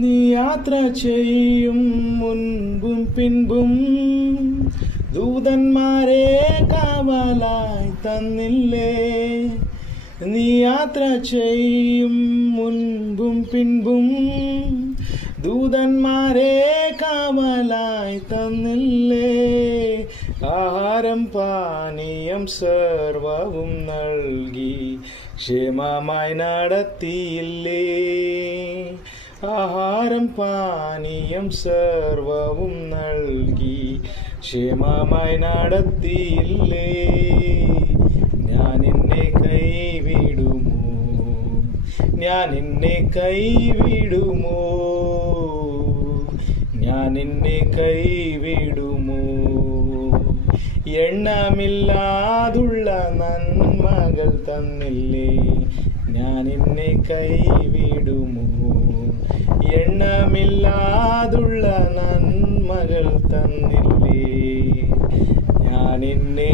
നീ യാത്ര ചെയ്യും മുൻപും പിൻപും ദൂതന്മാരെ കാവലായി തന്നില്ലേ. നീ യാത്ര ചെയ്യും മുൻപും പിൻപും ദൂതന്മാരെ കാവലായി തന്നില്ലേ. ആഹാരം പാനീയം സർവവും നൽകി ക്ഷേമമായി നടത്തിയില്ലേ. ആഹാരം പാനീയം സർവവും നൽകി ക്ഷേമമായി നടത്തിയില്ലേ. ഞാൻ നിന്നെ കൈവിടുമോ, ഞാൻ നിന്നെ കൈവിടുമോ, ഞാൻ നിന്നെ കൈവിടുമോ. എണ്ണമില്ലാതുള്ള നന്മകൾ തന്നില്ലേ, ഞാൻ നിന്നെ കൈവിടുമോ. എണ്ണമില്ലാതുള്ള നന്മകൾ തന്നില്ലേ, ഞാൻ നിന്നെ